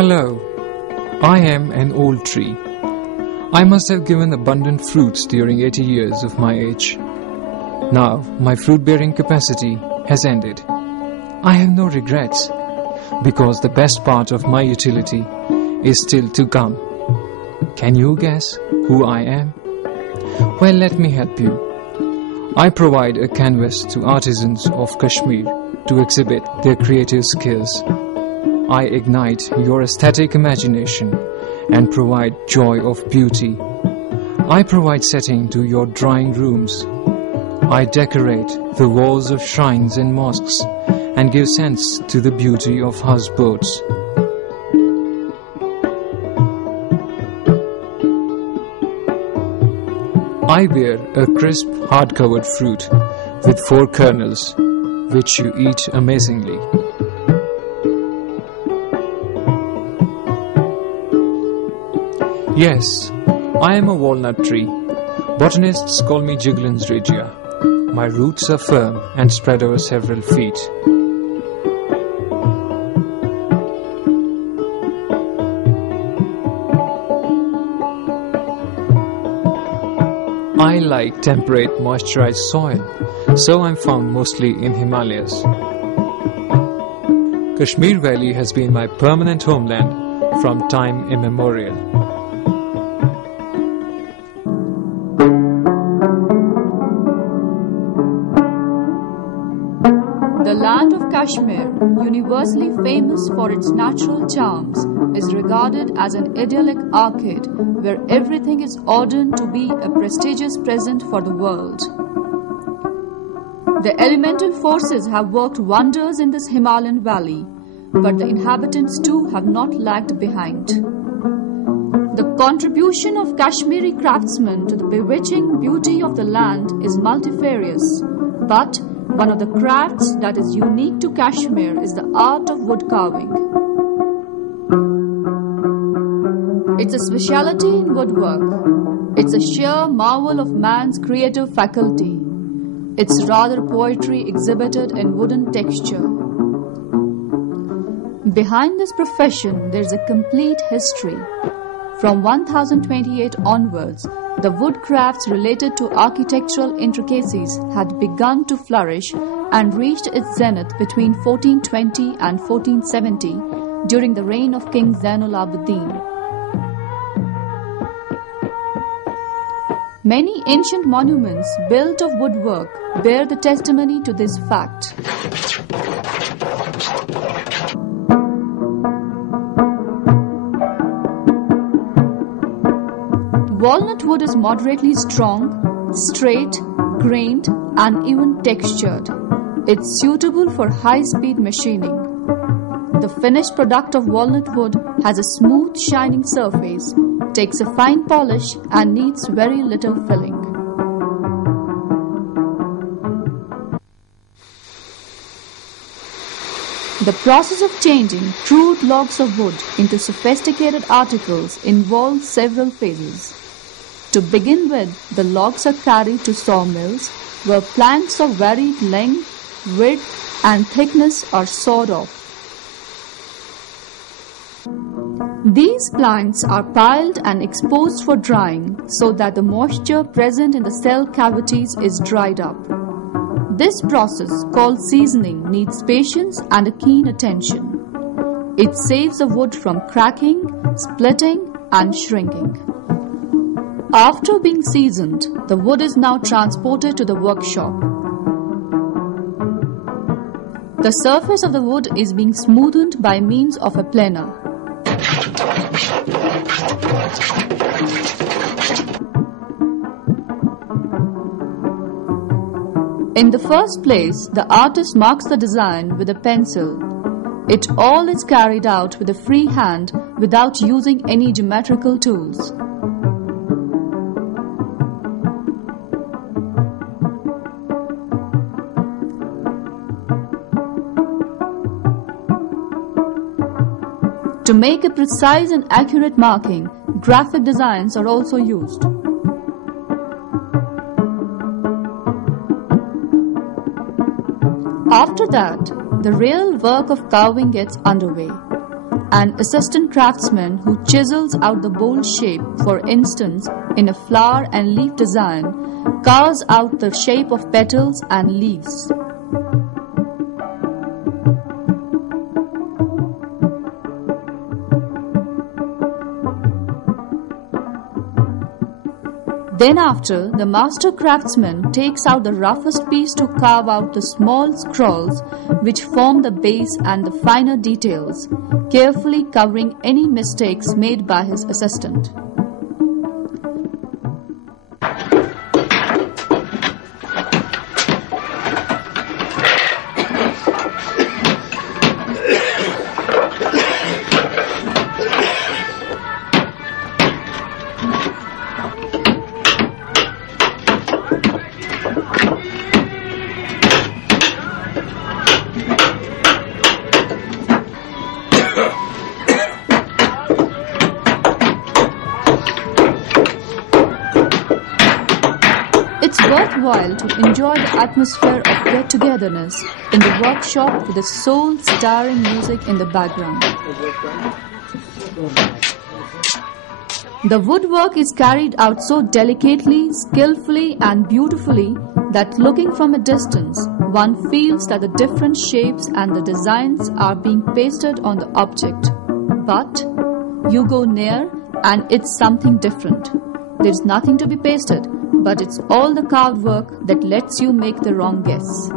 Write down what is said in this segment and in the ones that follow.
Hello, I am an old tree. I must have given abundant fruits during 80 years of my age. Now my fruit-bearing capacity has ended. I have no regrets, because the best part of my utility is still to come. Can you guess who I am? Well, let me help you. I provide a canvas to artisans of Kashmir to exhibit their creative skills. I ignite your aesthetic imagination and provide joy of beauty. I provide setting to your drawing rooms. I decorate the walls of shrines and mosques and give sense to the beauty of houseboats. I bear a crisp, hard-covered fruit with 4 kernels, which you eat amazingly. Yes, I am a walnut tree. Botanists call me Juglans regia. My roots are firm and spread over several feet. I like temperate, moisturized soil, so I'm found mostly in Himalayas. Kashmir Valley has been my permanent homeland from time immemorial. The land of Kashmir, universally famous for its natural charms, is regarded as an idyllic arcade where everything is ordained to be a prestigious present for the world. The elemental forces have worked wonders in this Himalayan valley, but the inhabitants too have not lagged behind. The contribution of Kashmiri craftsmen to the bewitching beauty of the land is multifarious, but one of the crafts that is unique to Kashmir is the art of wood carving. It's a specialty in woodwork. It's a sheer marvel of man's creative faculty. It's rather poetry exhibited in wooden texture. Behind this profession, there's a complete history. From 1028 onwards, the wood crafts related to architectural intricacies had begun to flourish and reached its zenith between 1420 and 1470 during the reign of King Zainul Abidin. Many ancient monuments built of woodwork bear the testimony to this fact. Walnut wood is moderately strong, straight, grained, and even textured. It's suitable for high-speed machining. The finished product of walnut wood has a smooth, shining surface, takes a fine polish, and needs very little filling. The process of changing crude logs of wood into sophisticated articles involves several phases. To begin with, the logs are carried to sawmills, where planks of varied length, width, and thickness are sawed off. These planks are piled and exposed for drying so that the moisture present in the cell cavities is dried up. This process, called seasoning, needs patience and a keen attention. It saves the wood from cracking, splitting, and shrinking. After being seasoned, the wood is now transported to the workshop. The surface of the wood is being smoothened by means of a planer. In the first place, the artist marks the design with a pencil. It all is carried out with a free hand without using any geometrical tools. To make a precise and accurate marking, graphic designs are also used. After that, the real work of carving gets underway. an assistant craftsman who chisels out the bowl shape, for instance, in a flower and leaf design, carves out the shape of petals and leaves. Then after, the master craftsman takes out the roughest piece to carve out the small scrolls which form the base and the finer details, carefully covering any mistakes made by his assistant. It's worthwhile to enjoy the atmosphere of get-togetherness in the workshop with the soul-stirring music in the background. The woodwork is carried out so delicately, skillfully and beautifully that looking from a distance, one feels that the different shapes and the designs are being pasted on the object. But you go near and it's something different. There's nothing to be pasted, but it's all the carved work that lets you make the wrong guess.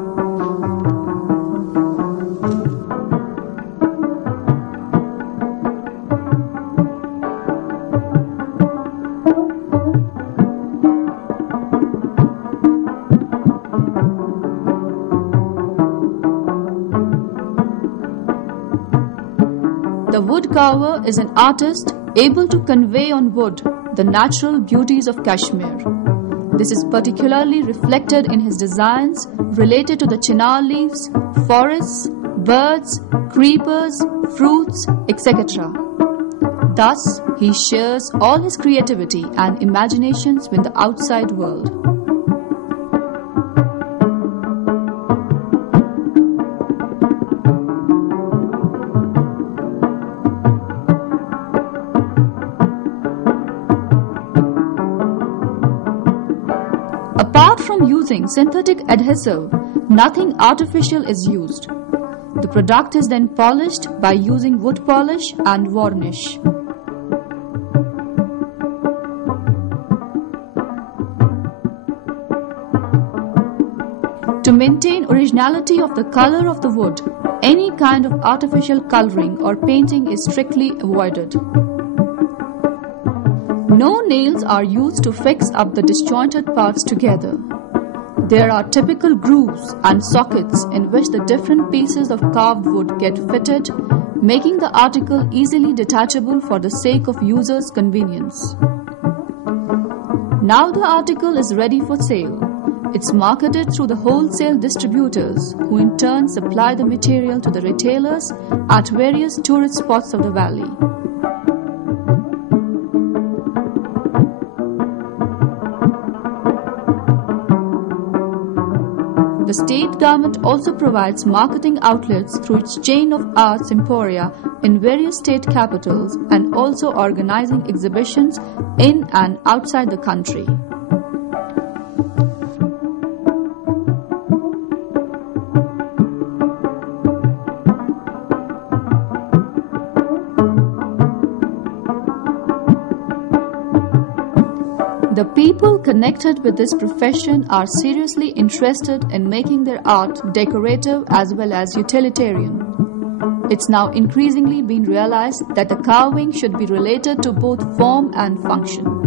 The wood carver is an artist able to convey on wood the natural beauties of Kashmir. This is particularly reflected in his designs related to the chinar leaves, forests, birds, creepers, fruits, etc. Thus, he shares all his creativity and imaginations with the outside world. Apart from using synthetic adhesive, nothing artificial is used. The product is then polished by using wood polish and varnish. To maintain originality of the color of the wood, any kind of artificial coloring or painting is strictly avoided. No nails are used to fix up the disjointed parts together. There are typical grooves and sockets in which the different pieces of carved wood get fitted, making the article easily detachable for the sake of users' convenience. Now the article is ready for sale. It's marketed through the wholesale distributors, who in turn supply the material to the retailers at various tourist spots of the valley. The state government also provides marketing outlets through its chain of arts emporia in various state capitals and also organizing exhibitions in and outside the country. The people connected with this profession are seriously interested in making their art decorative as well as utilitarian. It's now increasingly been realized that the carving should be related to both form and function.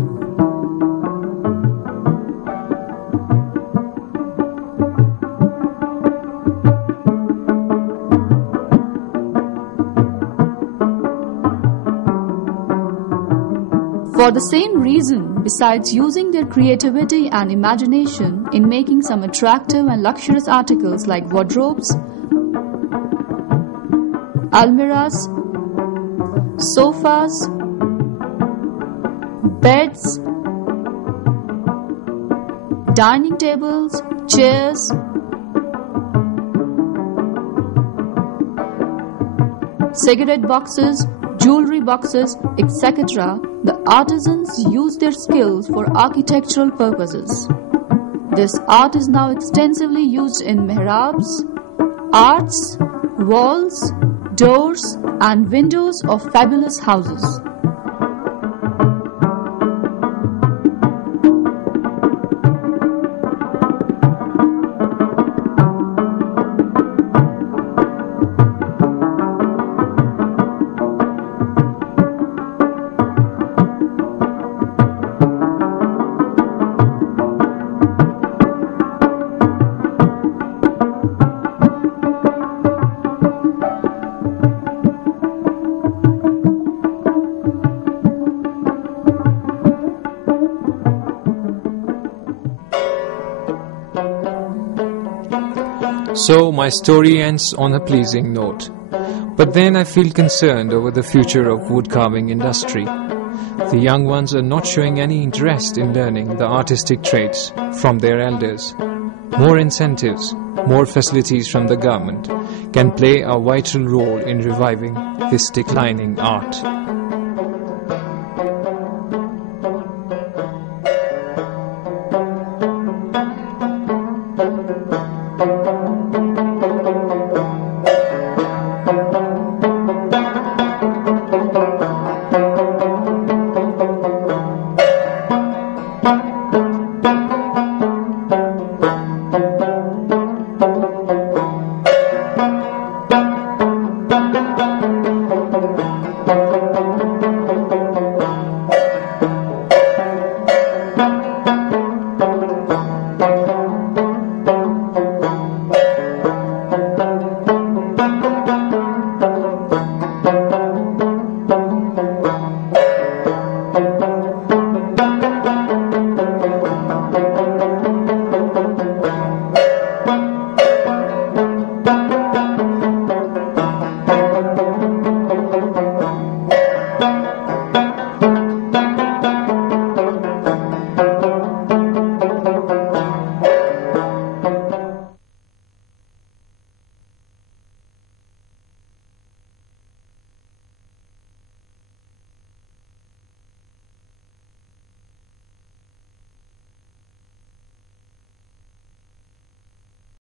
For the same reason, besides using their creativity and imagination in making some attractive and luxurious articles like wardrobes, almirahs, sofas, beds, dining tables, chairs, cigarette boxes, jewelry boxes, etc., the artisans use their skills for architectural purposes. This art is now extensively used in mihrabs, arches, walls, doors, and windows of fabulous houses. So my story ends on a pleasing note. But then I feel concerned over the future of wood carving industry. The young ones are not showing any interest in learning the artistic traits from their elders. More incentives, more facilities from the government can play a vital role in reviving this declining art.